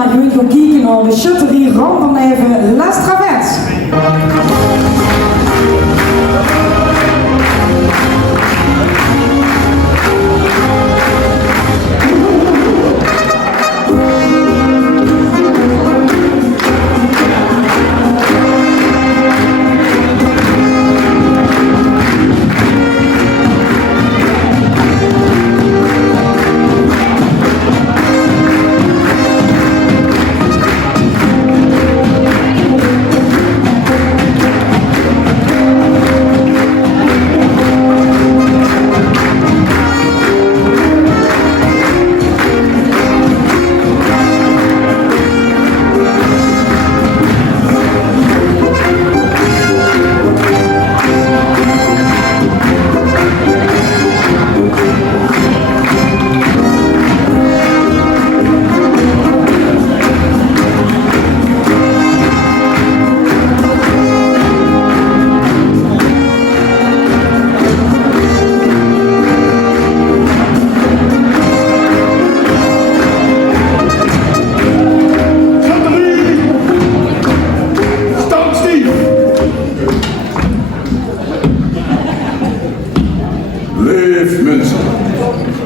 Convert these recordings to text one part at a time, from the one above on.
maar gewoon gaan kijken naar de Schutterie Randerneven Les Travets.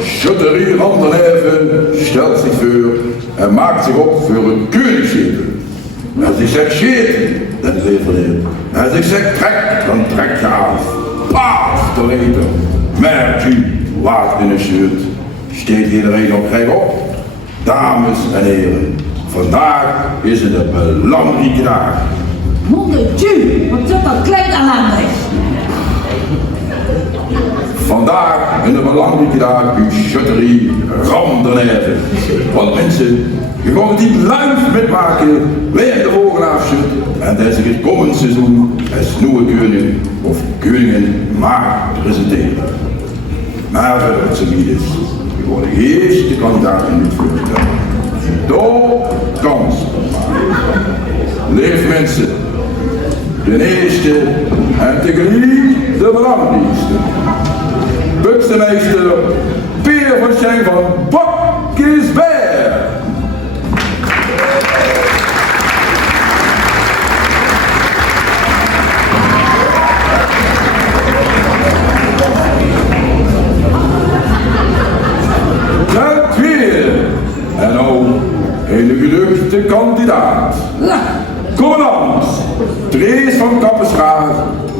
Schutterie Randerneven stelt zich voor en maakt zich op voor een koningszetel. Als ik zeg shit, dan lever je. Als ik zeg trek, dan trek je af. Paaf, de rechter. Merkt u, water in een shirt. Steekt iedereen op recht op. Dames en heren, vandaag is het een belangrijke dag. Mondetje, wat zit dat klein ellendig? Vandaag in een belangrijke dag uw Schutterie Randerneven. Want mensen, je gaat die live metmaken weer de Vogelaarschut en deze het komend seizoen als nieuwe koning of koningin mag presenteren. Maar voor het zoiets is, we worden eerst de kandidaten niet voorstellen. Door kans. Leef mensen, de eerste en tegelijk de belangrijkste. Burgemeester Peer van Schijn van Bokkesberg. De tweede en ook een gelukkige kandidaat. Commandant Drees van Kappenschaar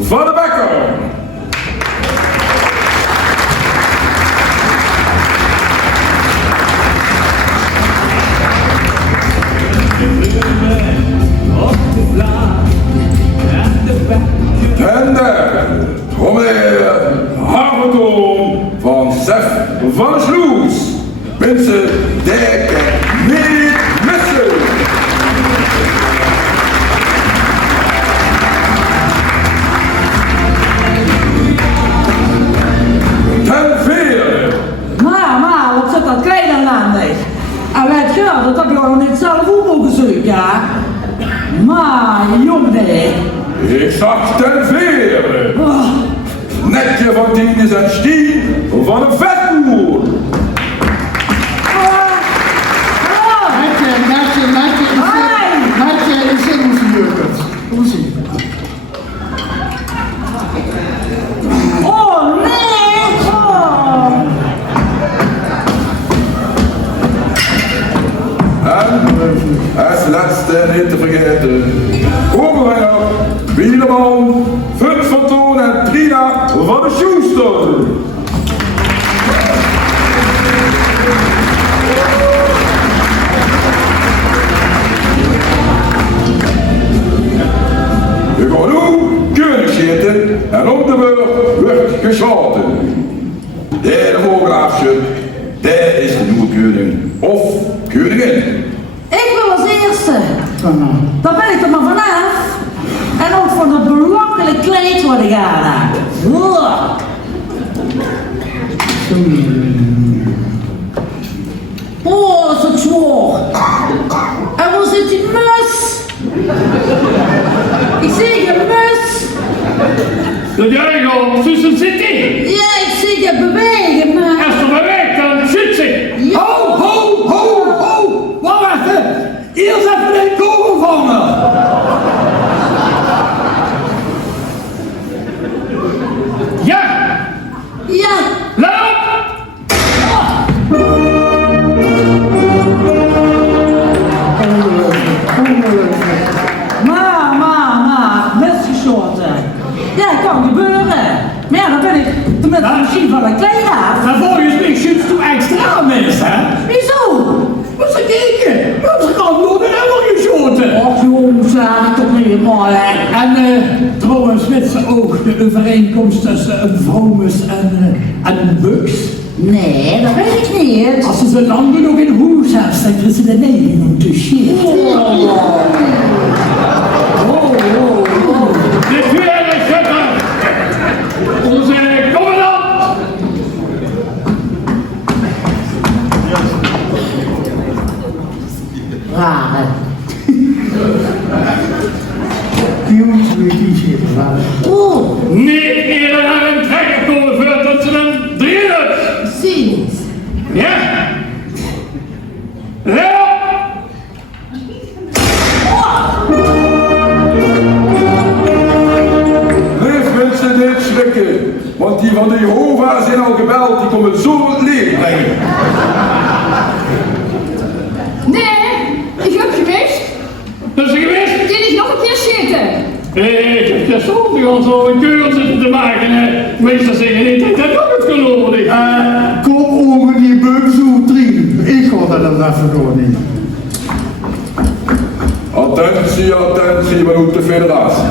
van de Bekker. En de Romeer Havertoon van Sef van de Sloes. Mensen, dekken niet missen. Ten vierde. Maar, wat zit dat klein ellendig? En weet je, dat heb je al niet zelf ook mogen zoeken, ja? Maar, jongen, Ik zag ten vierde. oh. Netje van Tienes en Stien van een vetboer. Netje is in onze jeugd. Kom eens zien. Oh, nee! Oh. En als laatste niet te vergeten, Oberwenger, Wieleman, Funk van Toon en Trina van de Schuster. We gaan nu keurig zitten en op de beurt wordt geschoten. De Vogelaarschut, daar is de nieuwe koning of koningin. Ik wil als eerste. Dan ben ik er maar vanaf. En ook van het belachelijk kleed worden gaan. Oh, is het zwaar. En waar zit die mus? Ik zie je mus. De duivel tussen zit in. Ja, ik zie je bewegen, maar... Als er beweegt, dan zit ze. Ja. Ho, ho, ho, ho! Wat was het? Eerst even de kogel vangen. Ja. Ja. Let op. Maar, mesgeschoten. Ja, dat kan gebeuren. Maar ja, dan ben ik tenminste misschien van een klein af. Maar volgens mij schiet toe extra mis, hè? Wieso? Moet ze kijken. Ze kan nog een helemaal geschoten. Och jongens, dat toch niet helemaal, hè. En trouwens, weten ze ook de overeenkomst tussen een vrouwmus en een buks? Nee, dat weet ik niet. Als ze zo lang genoeg in huis hebben, zetten ze de negen om te shit. De tweede schutter, onze commandant. Rare. Die jongens weer die zitten. Niet eerder aan een trekker komen voordat ze hem drieën. Ziet. Ja? Ja! Leef mensen niet schrikken, want die van de Jehovah zijn al gebeld, die komen zo het leven brengen. Nee, ik heb gemist. Dat is er geweest. Dit is nog een keer zitten. Ik heb gisteren al zo een keur zitten te maken. Meestal zeggen niet dat ik ook het kan overleggen. Kom over die bug zo drie. Ik ga dat dan even door niet. Attentie, attentie, we moeten de federatie.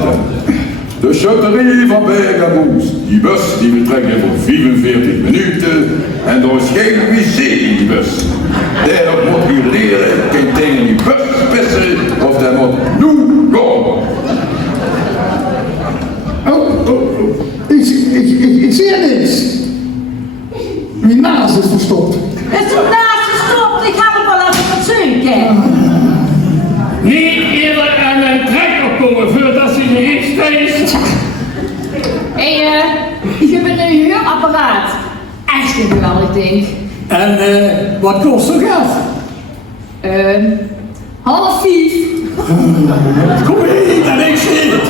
De schutterie van Bergamoes, die bus die vertrekken voor 45 minuten en er is geen wc in die bus. Daarop moet u leren, geen tegen die bus pissen of daar moet nu komen. Ik zie niks. Mijn naast is verstopt. Is de naast gestopt? Ik ga hem wel even wat zoeken. Niet eerder aan een trekker komen voordat ze niet steeds. Hé, ik heb een huurapparaat. Echt een geweldig ding. En wat kost zo'n geld? 4:30. Kom hier, dat ik zie het.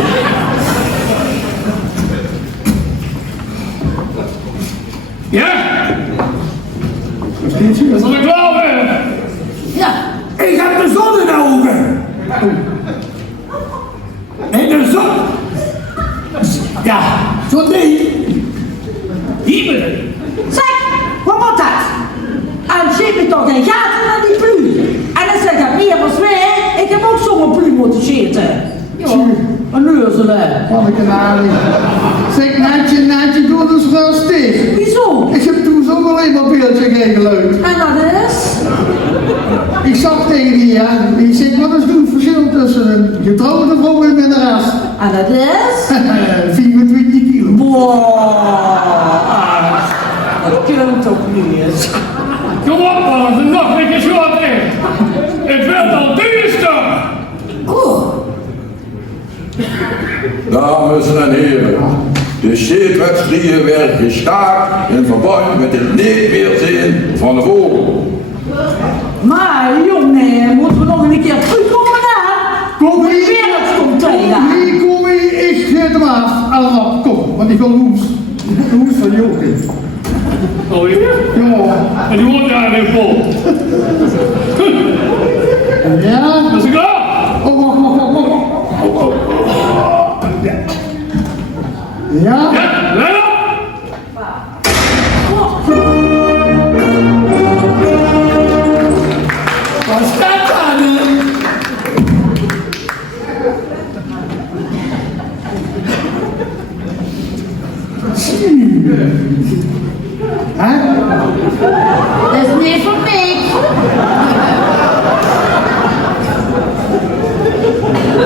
Ja? Is er klaar mee? Ja. Ik heb de zon in de ogen. En de zon. Ja, zo niet. Hier ben ik. Zeg, wat moet dat? En geef me toch geen gaten naar die pluim. En dan zeg ik meer als wij, ik heb ook zo'n pluim moeten zitten. Ja, een neuzelen. Van de kanarie. Zeg, Naantje, doe dus rustig. Wieso? Ik heb toen zo wel een beeldje geluid. En dat is? Ik zag tegen die, ja. Ik zeg, wat is het verschil tussen een getrouwde vrouw en een ras? En dat is? 24 kilo. Wow. Dat kunt toch niet. Kom op, man, nog een keer schot in. Het werd al duurster. Oh. Dames en heren, de scheepwedstrijden werden gestaakt in verband met het niet meer zien van de vogel. Maar jongen, moeten we nog een keer terugkomen daar? Kom hier. Weer het komt tegen. Kom hier, ik zet hem af. Allemaal, kom, want ik wil hoes. Hoes van Joachim. Oh ja? Ja. En die hoort daar weer vol. Ja. Dat is klaar. Oh, wacht. Ja. Ja, let op. Wat staat daar dan? Hè? Dat is niet voor mij.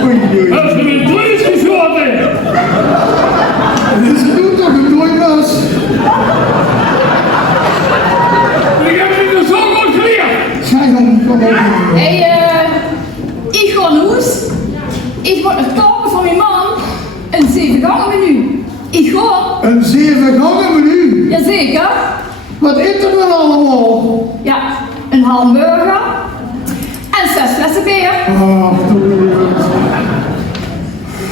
Oei. Dat is een tweede schot in. Dit is goed toch een dooimas? Ik heb het er zo goed geleerd. Zij dan kom op. Hé, ik ga loes. Ik word het koken van mijn man. Een 7-gangen menu. Ik ga. Een 7-gangen menu. Jazeker. Wat is er dan allemaal? Ja, een hamburger. En 6 flessen bier. Oh,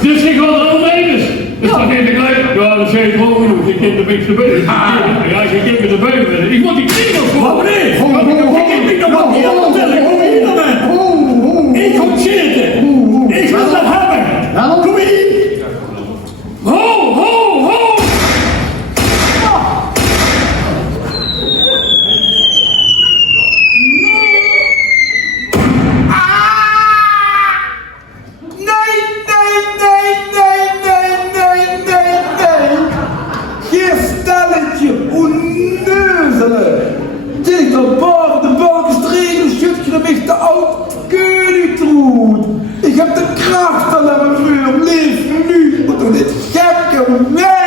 Dus je gaat er omheen. Dus dat vind ik leuk. Ja, dat zeg ik gewoon genoeg. Ik heb de niks erbij. Ja, ik heb het erbij. Ik moet die kriegels voor. Wat meneer? Ik heb niet nog wat meer te vertellen. Kom hier naar mij. Ik kom zitten. Ik wil dat hebben. Kom hier. Ho, ho, ho. Geen stelletje onneuzelen. Dit op boven de balkenstregen schud je mich te oud. Königstroet. Ik heb de kracht al aan mijn vuur. Leef nu. Moet er dit gekke weg.